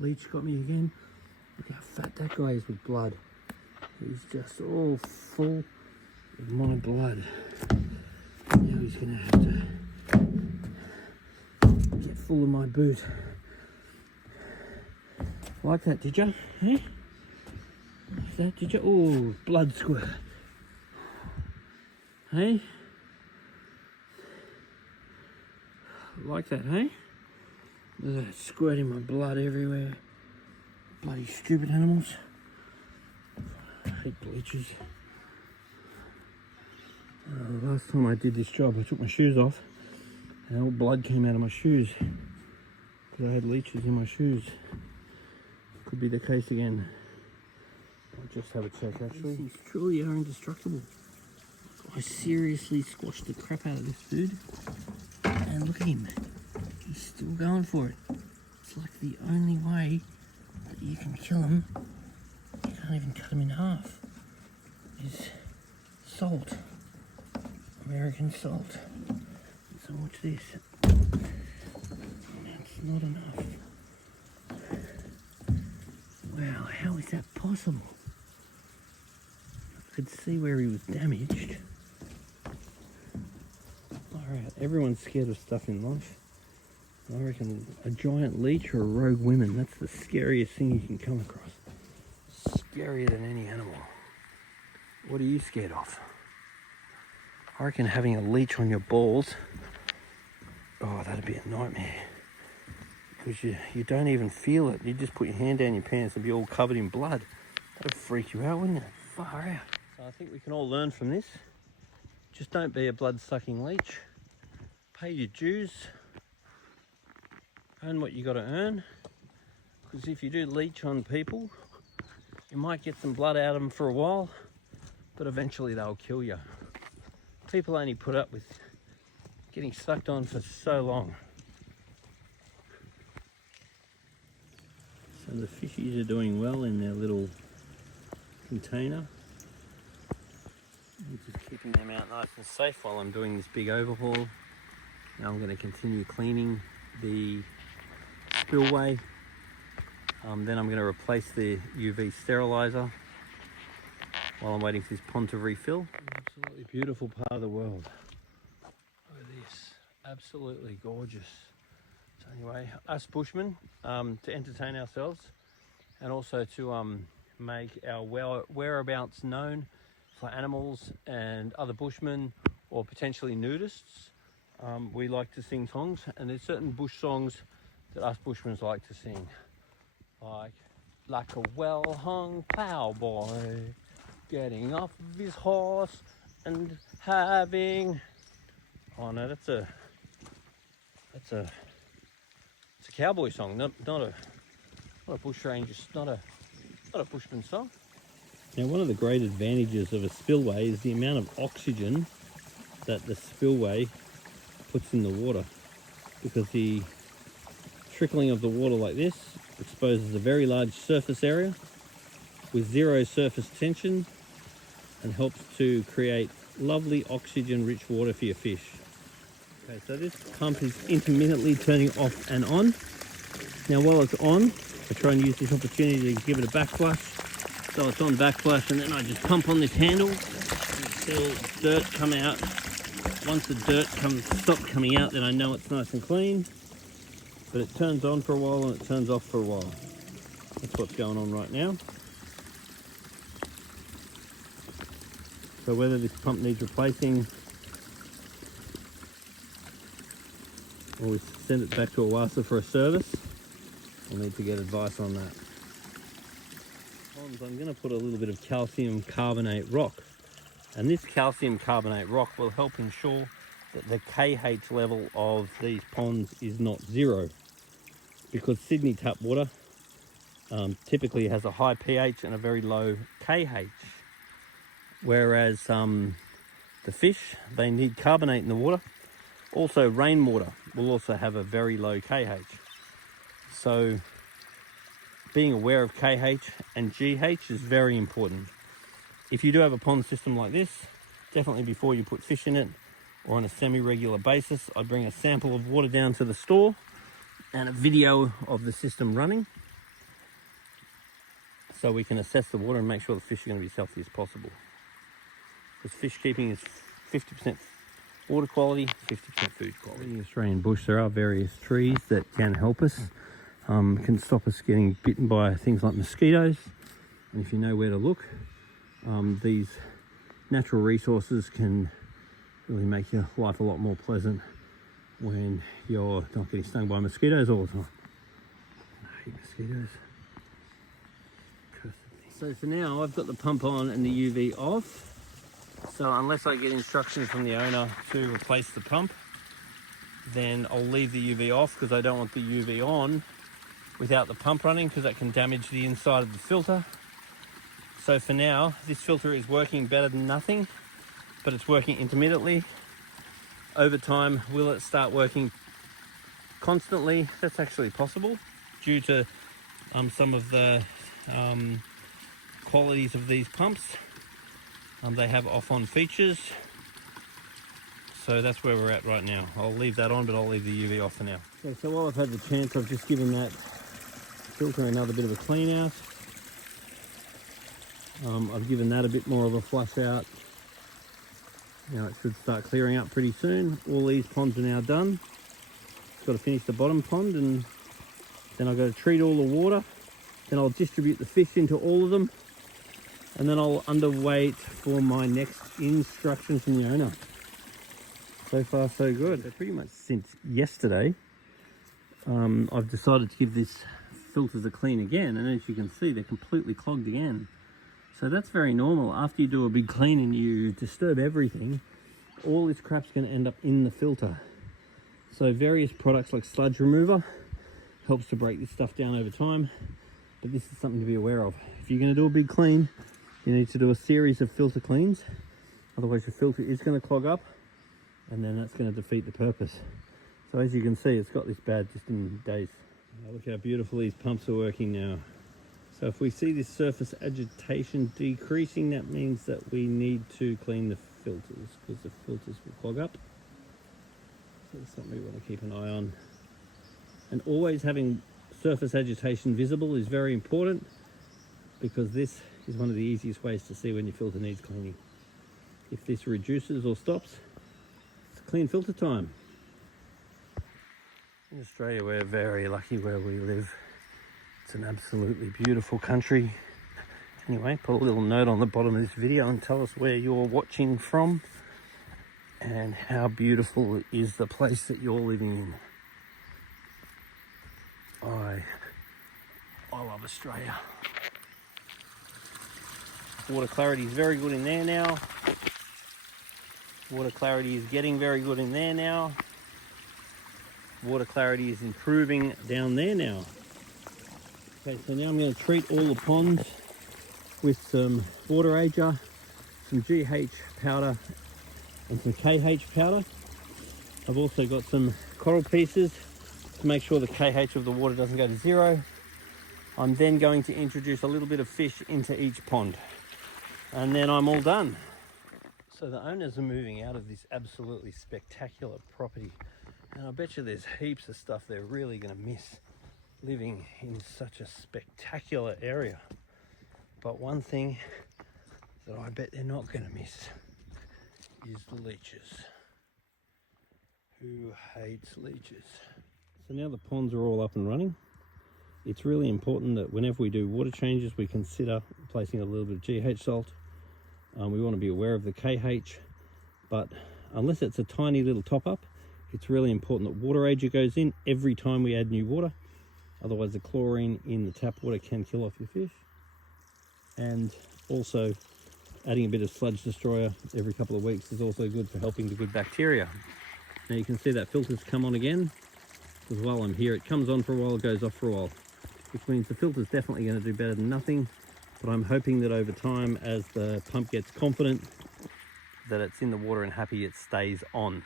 leech got me again. Look how fat that guy is with blood. He's just all full of my blood. Now he's going to have to get full of my boot. Like that, did you? Hey? Like that, did you? Oh, blood squirt. Hey? Like that, hey? Look at that, squirting my blood everywhere. Bloody stupid animals. I hate bleachers. Last time I did this job, I took my shoes off and all blood came out of my shoes because I had leeches in my shoes. Could be the case again. I'll just have a check actually. These truly are indestructible. I seriously squashed the crap out of this dude. And look at him. He's still going for it. It's like the only way that you can kill him, you can't even cut him in half, is salt. American salt. So watch this. That's not enough. Wow, how is that possible? I could see where he was damaged. Alright, everyone's scared of stuff in life. I reckon a giant leech or a rogue woman, that's the scariest thing you can come across. Scarier than any animal. What are you scared of? I reckon having a leech on your balls, oh, that'd be a nightmare. Because you don't even feel it. You just put your hand down your pants and be all covered in blood. That'd freak you out, wouldn't it? Far out. So I think we can all learn from this. Just don't be a blood-sucking leech. Pay your dues. Earn what you got to earn. Because if you do leech on people, you might get some blood out of them for a while, but eventually they'll kill you. People only put up with getting sucked on for so long. So the fishies are doing well in their little container. I'm just keeping them out nice and safe while I'm doing this big overhaul. Now I'm going to continue cleaning the spillway. Then I'm going to replace the UV sterilizer while I'm waiting for this pond to refill. Absolutely beautiful part of the world. Look at this, absolutely gorgeous. So anyway, us bushmen, to entertain ourselves and also to make our whereabouts known for animals and other bushmen or potentially nudists. We like to sing songs, and there's certain bush songs that us bushmen like to sing. Like a well-hung plowboy getting off of his horse and having... Oh no, it's a cowboy song, not a bush ranger, not a bushman song. Now, one of the great advantages of a spillway is the amount of oxygen that the spillway puts in the water, because the trickling of the water like this exposes a very large surface area with zero surface tension and helps to create lovely oxygen-rich water for your fish. Okay, so this pump is intermittently turning off and on. Now, while it's on, I try and use this opportunity to give it a backflush. So it's on backflush, and then I just pump on this handle and feel dirt come out. Once the dirt stops coming out, then I know it's nice and clean. But it turns on for a while and it turns off for a while. That's what's going on right now. So whether this pump needs replacing or we send it back to Awasa for a service, we'll need to get advice on that. I'm going to put a little bit of calcium carbonate rock, and this calcium carbonate rock will help ensure that the KH level of these ponds is not zero, because Sydney tap water typically has a high pH and a very low KH, whereas the fish, they need carbonate in the water. Also, rainwater will also have a very low KH. So being aware of KH and GH is very important. If you do have a pond system like this, definitely before you put fish in it or on a semi-regular basis, I bring a sample of water down to the store and a video of the system running. so we can assess the water and make sure the fish are going to be as healthy as possible. Because fish keeping is 50% water quality, 50% food quality. In the Australian bush there are various trees that can help us, can stop us getting bitten by things like mosquitoes. And if you know where to look, these natural resources can really make your life a lot more pleasant when you're not getting stung by mosquitoes all the time. I hate mosquitoes. So for now I've got the pump on and the UV off. So unless I get instructions from the owner to replace the pump, then I'll leave the UV off because I don't want the UV on without the pump running, because that can damage the inside of the filter. So for now, this filter is working better than nothing, but it's working intermittently. Over time, will it start working constantly? That's actually possible due to some of the qualities of these pumps. They have off-on features, so that's where we're at right now. I'll leave that on, but I'll leave the UV off for now. Okay, so while I've had the chance, I've just given that filter another bit of a clean out. I've given that a bit more of a flush out. Now it should start clearing up pretty soon. All these ponds are now done. Just got to finish the bottom pond, and then I've got to treat all the water. Then I'll distribute the fish into all of them, and then I'll underwait for my next instructions from the owner. So far so good. So pretty much since yesterday, I've decided to give these filters a clean again, and as you can see, they're completely clogged again. So that's very normal. After you do a big clean and you disturb everything, all this crap's going to end up in the filter. So various products like sludge remover helps to break this stuff down over time, but this is something to be aware of. If you're going to do a big clean, you need to do a series of filter cleans, otherwise your filter is going to clog up, and then that's going to defeat the purpose. So as you can see, it's got this bad just in days. Now look how beautiful these pumps are working now. So if we see this surface agitation decreasing, that means that we need to clean the filters, because the filters will clog up. So that's something we want to keep an eye on. And always having surface agitation visible is very important, because this is one of the easiest ways to see when your filter needs cleaning. If this reduces or stops, it's clean filter time. In Australia, we're very lucky where we live. It's an absolutely beautiful country. Anyway, put a little note on the bottom of this video and tell us where you're watching from and how beautiful is the place that you're living in. I love Australia. Water clarity is very good in there now. Water clarity is getting very good in there now. Water clarity is improving down there now. Okay, so now I'm going to treat all the ponds with some water ager, some GH powder and some KH powder. I've also got some coral pieces to make sure the KH of the water doesn't go to zero. I'm then going to introduce a little bit of fish into each pond, and then I'm all done. So the owners are moving out of this absolutely spectacular property, and I bet you there's heaps of stuff they're really going to miss living in such a spectacular area. But one thing that I bet they're not going to miss is the leeches. Who hates leeches? So now the ponds are all up and running. It's really important that whenever we do water changes, we consider placing a little bit of GH salt. We want to be aware of the KH, but unless it's a tiny little top up, it's really important that water ager goes in every time we add new water. Otherwise the chlorine in the tap water can kill off your fish. And also adding a bit of sludge destroyer every couple of weeks is also good for helping the good bacteria. Now you can see that filter's come on again, because while I'm here it comes on for a while, it goes off for a while, which means the filter's definitely going to do better than nothing. But I'm hoping that over time, as the pump gets confident that it's in the water and happy, it stays on.